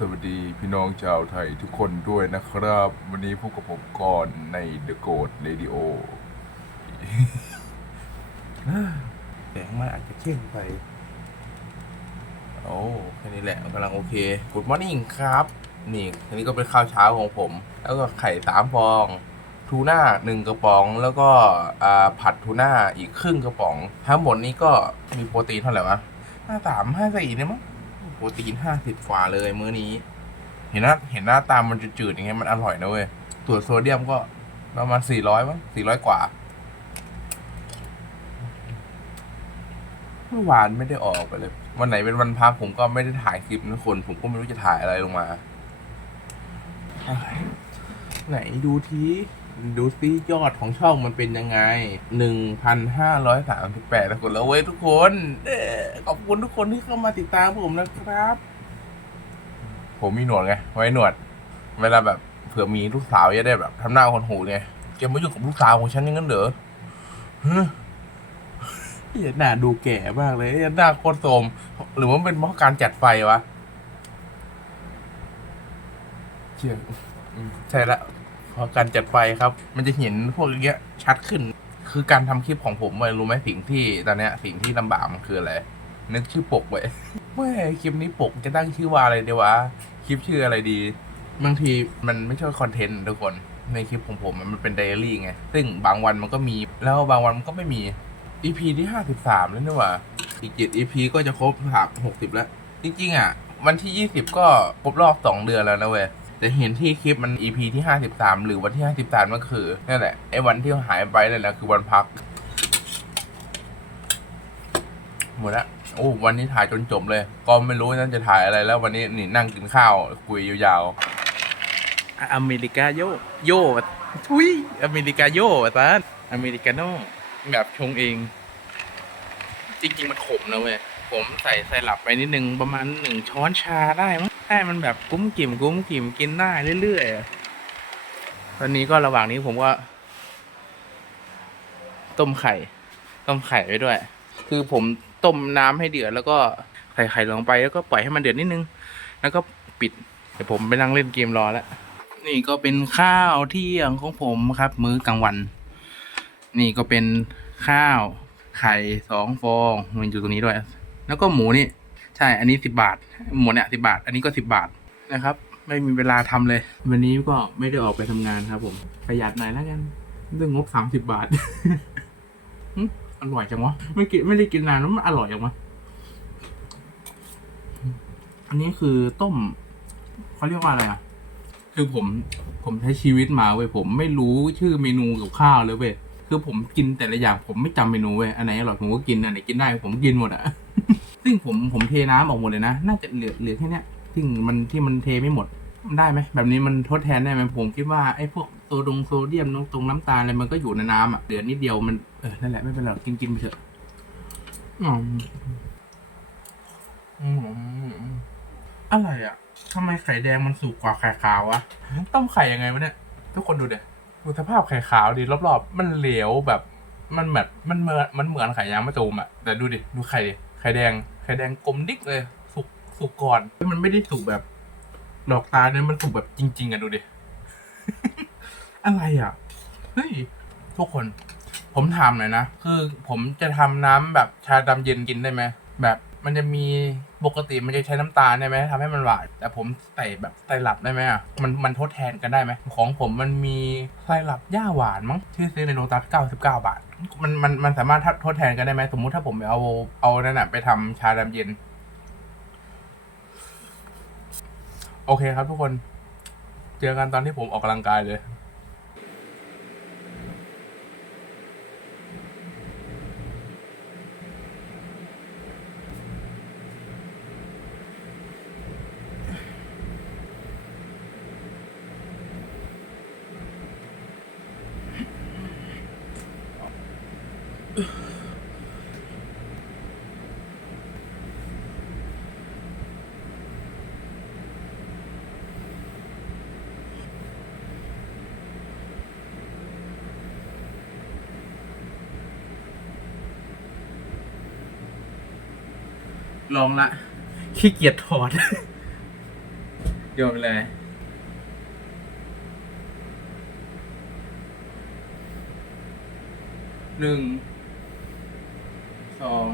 สวัสดีพี่น้องชาวไทยทุกคนด้วยนะครับ วันนี้พบกับผมก่อนใน The g o a t Radio แสงมันอาจจะเข้มไป โอ้แค่นี้แหละกำลังโอเค Good morning ครับ นี่อันนี้ก็เป็นข้าวเช้าของผม แล้วก็ไข่สามฟอง ทูน่าหนึ่งกระป๋อง แล้วก็อ่าผัดทูน่าอีกครึ่งกระป๋อง ทั้งหมดนี้ก็มีโปรตีนเท่าไหร่วะห้าสามห้าสี่เนี่ยมั้งโป รตีนห้าสิบกว่าเลยมื้อนี้ เห็นหน้าเห็นหน้าตามมันจืดๆอย่างเงี้ยมันอร่อยนะเว้ยส่วนโซเดียมก็ประมาณสี่ร้อยมั้งสี่ร้อยกว่า เมื่อวานไม่ได้ออกไปเลย วันไหนเป็นวันพักผมก็ไม่ได้ถ่ายคลิปนะคน ผมก็ไม่รู้จะถ่ายอะไรลงมา ไหนดูที ดูซิยอดของช่องมันเป็นยังไงหนึ่งพันห้าร้อยสามสิบแปดคนแล้วเว้ยทุกคนขอบคุณทุกคนที่เข้ามาติดตามผมนะครับ ผมมีหนวดไง ไว้หนวด เวลาแบบเผื่อมีลูกสาวจะได้แบบทำหน้าคนหูไงแกมาอยู่กับลูกสาวของฉันยังงั้นเหรอฮะอย่าหน้าดูแก่มากเลยย่าหน้าโคตรโทรมหรือว่าเป็นเพราะการจัดไฟวะเชี่ยใช่ละ เพราะการจัดไฟครับ มันจะเห็นพวกเงี้ยชัดขึ้น คือการทำคลิปของผมเว้รู้ไหมสิ่งที่ตอนเนี้ยสิ่งที่ลำบากมันคืออะไร นึกชื่อปกไว้เมื่อคลิปนี้ปกจะตั้งชื่อว่าอะไรดีวะ คลิปชื่ออะไรดี บางทีมันไม่ใช่คอนเทนต์ทุกคน ในคลิปของผมมันเป็นไดอารี่ไง ซึ่งบางวันมันก็มี แล้วบางวันมันก็ไม่มี EP ที่ห้าสิบสามแล้วนี่หว่าอีกเจ็ด EP ก็จะครบสามหกสิบแล้ว จริงๆอะ วันที่ยี่สิบก็ครบรอบสองเดือนแล้วนะเว้ย แต่เห็นที่คลิปมัน EP ที่ห้าสิบสามหรือวันที่ห้าสิบสามก็คือนั่นแหละไอ้วันที่หายไปนั่นแหละคือวันพัก หมดละโอ้วันนี้ถ่ายจนจบเลย ก็ไม่รู้นั่นจะถ่ายอะไรแล้ววันนี้นี่นั่งกินข้าวคุยยาวๆอเมริกาโยโย่ทุยอเมริกาโย่ตานอเมริกาโน่แบบชงเอง จริงๆมันขมนะเว้ยผมใส่ไซรัปไปนิดนึงประมาณหนึ่งช้อนชาได้มั้ง ให้มันแบบกุ้มกิ่มกุ้มกิ่มกินได้เรื่อยๆ ตอนนี้ก็ระหว่างนี้ผมก็ ต้มไข่ ต้มไข่ไว้ด้วย คือผมต้มน้ำให้เดือดแล้วก็ใส่ไข่ลงไปแล้วก็ปล่อยให้มันเดือดนิดนึง แล้วก็ปิด เดี๋ยวผมไปนั่งเล่นเกมรอแล้วนี่ก็เป็นข้าวเที่ยงของผมครับ มื้อกลางวัน นี่ก็เป็นข้าวไข่สองฟองมันอยู่ตรงนี้ด้วย แล้วก็หมูนี่ ใช่ อันนี้สิบบาท หมูเนี่ยสิบาท อันนี้ก็สิบบาทนะครับ ไม่มีเวลาทำเลย วันนี้ก็ไม่ได้ออกไปทำงานครับ ผม ประหยัดหน่อยแล้วกันเรื่องงบสามสิบบาทหึอร่อยจังวะ ไม่กินไม่ได้กินนานแล้วมันอร่อยจังวะ อันนี้คือต้มเขาเรียกว่าอะไรอะ คือผมผมใช้ชีวิตมาเว้ยผมไม่รู้ชื่อเมนูกับข้าวเลยเว้ยคือผมกินแต่ละอย่างผมไม่จำเมนูเว้ยอันไหนอร่อยผมก็กินอันไหนกินได้ผมกินหมดอะ ซึ่งผมผมเทน้ำออกหมดเลยนะ น่าจะเหลือเหลือแค่เนี้ยซึ่งมันที่มันเทไม่หมดมันได้ไหมแบบนี้มันทดแทนได้ไหมผมคิดว่าไอ้พวกโซดงโซเดียมตรงน้ำตาลอะไรมันก็อยู่ในน้ำอะเหลือนิดเดียวมันเออนั่นแหละไม่เป็นไรหรอกกินกินไปเถอะอืมอืมอะไรอะทำไมไข่แดงมันสุกกว่าไข่ขาววะต้มไข่ยังไงวะเนี่ยทุกคนดูเดี๋ยดูสภาพไข่ขาวดิรอบๆ มันเหลวแบบ มันแบบมันเหมือนมันเหมือนไข่ยางมะตูมอะแต่ดูดิดูไข่ดิไข่แดง ไข่แดงกลมดิ๊กเลย สุกสุกก่อน มันไม่ได้สุกแบบดอกตาเนี่ยมันสุกแบบจริง ๆอะดูดิ อะไรอะ เฮ้ย ทุกคน ผมถามหน่อยนะ คือผมจะทำน้ำแบบชาดำเย็นกินได้ไหม แบบ มันจะมีปกติมันจะใช้น้ำตาลได้ไหมทำให้มันหวานแต่ผมใส่แบบไซรัปได้ไหมอะมันมันทดแทนกันได้ไหมของผมมันมีไซรัปย่าหวานมั้งที่ซื้อในโลตัส99 บาท มันมันมันสามารถทดแทนกันได้ไหมสมมุติถ้าผมเอาเอานั่นน่ะไปทำชาดำเย็น โอเคครับทุกคน เจอกันตอนที่ผมออกกำลังกายเลย ลองละขี้เกียจถอด โยนไปเลย หนึ่ง อง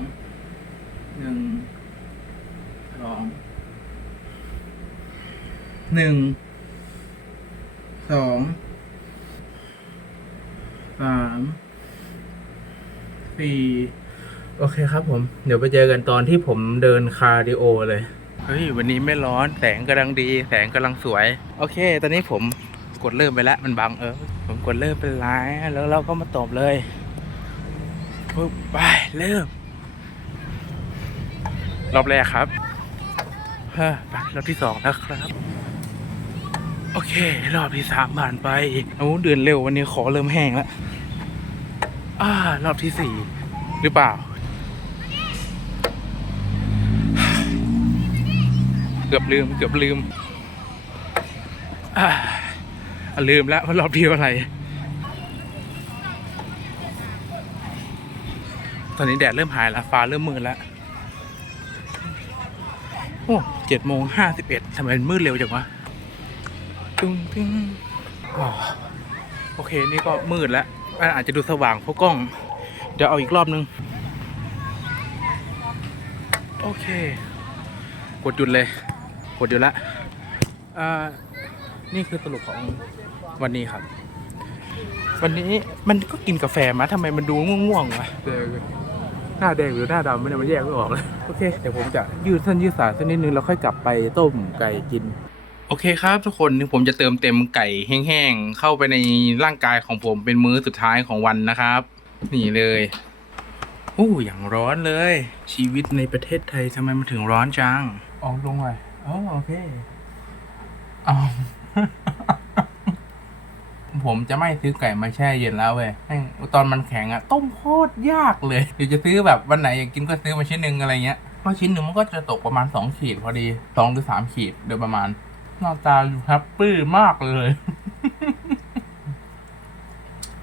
หนึ่งสองหนึ่งสองสามสี่โอเคครับผม เดี๋ยวไปเจอกันตอนที่ผมเดินคาร์ดิโอเลย เฮ้ย วันนี้ไม่ร้อน แสงกำลังดี แสงกำลังสวย โอเค ตอนนี้ผมกดเริ่มไปแล้ว มันบังเออ ผมกดเริ่มเป็นไลน์แล้วเราก็มาตบเลยปุ๊บไปเริ่ม รอบแรกครับฮ้อไปรอบที่สองแล้วครับ โอเค รอบที่สามผ่านไปโอ้เดือนเร็ววันนี้ขอเริ่มแห้งแล้วอ่ารอบที่สี่หรือเปล่า เกือบลืมเกือบลืมอ่าลืมแล้วว่ารอบที่เท่าไร ตอนนี้แดดเริ่มหายแล้วฟ้าเริ่มมืดแล้ว โอ้เจ็ดโมงห้าสิบเอ็ดทำไมมันมืดเร็วจังวะตึ้งตึ้งอ๋อโอเค นี่ก็มืดแล้ว อาจจะดูสว่างเพราะกล้อง เดี๋ยวเอาอีกรอบนึง โอเค กดหยุดเลย กดหยุดละอ่านี่คือสรุปของวันนี้ครับ วันนี้มันก็กินกาแฟมาทำไมมันดูง่วงๆวะเออ หน้าแดงหรือหน้าดำไม่ได้มันแยกไม่ออกเลย โอเค เดี๋ยวผมจะยืดเส้นยืดสายสักนิดนึงแล้วค่อยกลับไปต้มไก่กิน โอเคครับทุกคนนี่ผมจะเติมเต็มไก่แห้งๆ เข้าไปในร่างกายของผมเป็นมื้อสุดท้ายของวันนะครับ นี่เลยอู้อย่างร้อนเลย ชีวิตในประเทศไทยทำไมมันถึงร้อนจังอ๋อลงไปอ๋อโอเคเอา ผมจะไม่ซื้อไก่มาแช่เย็นแล้วเว้ยตอนมันแข็งอะต้มโคตรยากเลยเดี๋ยวจะซื้อแบบวันไหนอยากกินก็ซื้อมาชิ้นหนึ่งอะไรเงี้ยเพราะชิ้นหนึ่งมันก็จะตกประมาณสองขีดพอดีสองหรือสามขีดโดยประมาณหน้าตาแฮปปี้มากเลย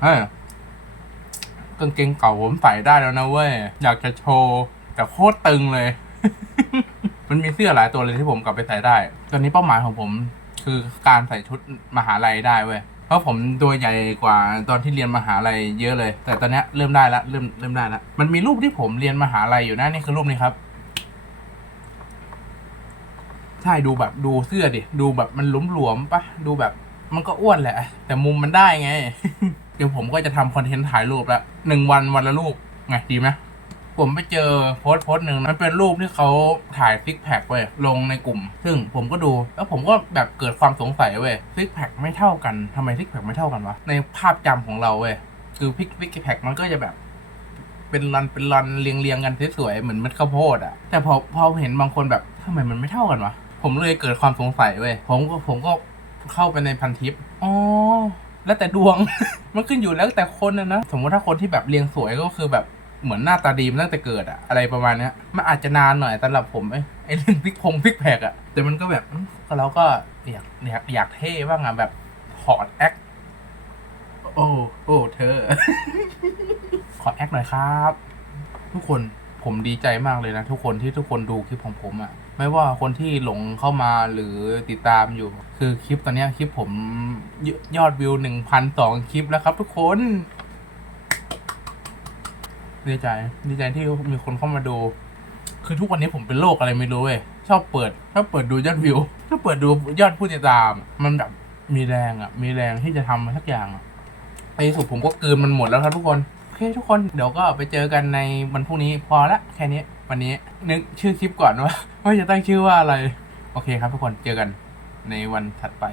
เฮ้กางเกงเก่าผมใส่ได้แล้วนะเว้ย อยากจะโชว์ แต่โคตรตึงเลย มันมีเสื้อหลายตัวเลยที่ผมกลับไปใส่ได้ ตอนนี้เป้าหมายของผม คือการใส่ชุดมหาลัยได้เว้ย เพราะผมตัวใหญ่กว่าตอนที่เรียนมหาลัยเยอะเลย แต่ตอนเนี้ยเริ่มได้ละเริ่มเริ่มได้ละมันมีรูปที่ผมเรียนมหาลัยอยู่นะนี่คือรูปนี้ครับใช่ดูแบบดูเสื้อดิดูแบบมันหลวมๆปะดูแบบมันก็อ้วนแหละ แต่มุมมันได้ไง เดี๋ยวผมก็จะทำคอนเทนต์ถ่ายรูปละหนึ่งวันวันละรูปไงดีไหม ผมไปเจอโพสต์โพสต์หนึ่งมันเป็นรูปที่เขาถ่ายซิกแพคเว้ยลงในกลุ่ม ซึ่งผมก็ดู แล้วผมก็แบบเกิดความสงสัยเว้ยซิกแพคไม่เท่ากันทำไมซิกแพคไม่เท่ากันวะในภาพจำของเราเว้ยคือพิกซิกแพคมันก็จะแบบเป็นรันเป็นรันเรียงเรียงกันสวยๆเหมือนเม็ดข้าวโพดอะแต่พอพอเห็นบางคนแบบทำไมมันไม่เท่ากันวะผมเลยเกิดความสงสัยเว้ยผมก็ผมก็เข้าไปในพันทิปอ๋อแล้วแต่ดวง มันขึ้นอยู่แล้วแต่คนนะนะ สมมติถ้าคนที่แบบเรียงสวยก็คือแบบ เหมือนหน้าตาดีมาตั้งแต่เกิดอะอะไรประมาณเนี้ยมันอาจจะนานหน่อยสำหรับผมไอ้ไอ้เรื่องพิกพงพิกแพกอะแต่มันก็แบบก็เราก็อยากอยากอยากเท่บ้างอะแบบถอดแอคโอ้โอ้เธอ ขอแอคหน่อยครับ ทุกคนผมดีใจมากเลยนะ ทุกคนที่ทุกคนดูคลิปของผมอะไม่ว่าคนที่หลงเข้ามาหรือติดตามอยู่ คือคลิปตอนนี้คลิปผมยอดวิวหนึ่งพันสองคลิปแล้วครับทุกคน ดีใจดีใจที่มีคนเข้ามาดู คือทุกวันนี้ผมเป็นโรคอะไรไม่รู้เว้ยชอบเปิดชอบเปิดดูยอดวิวชอบเปิดดูยอดผู้ติดตาม มันแบบมีแรงอะ่ะ มีแรงที่จะทำสักอย่างอะในที่สุดผมก็กืนมันหมดแล้วครับทุกคนโอเคทุกคนเดี๋ยวก็ไปเจอกันในวันพรุ่งนี้พอละแค่นี้วันนี้นึกชื่อคลิปก่อนว่าว่าจะตั้งชื่อว่าอะไร โอเคครับทุกคนเจอกันในวันถัดไป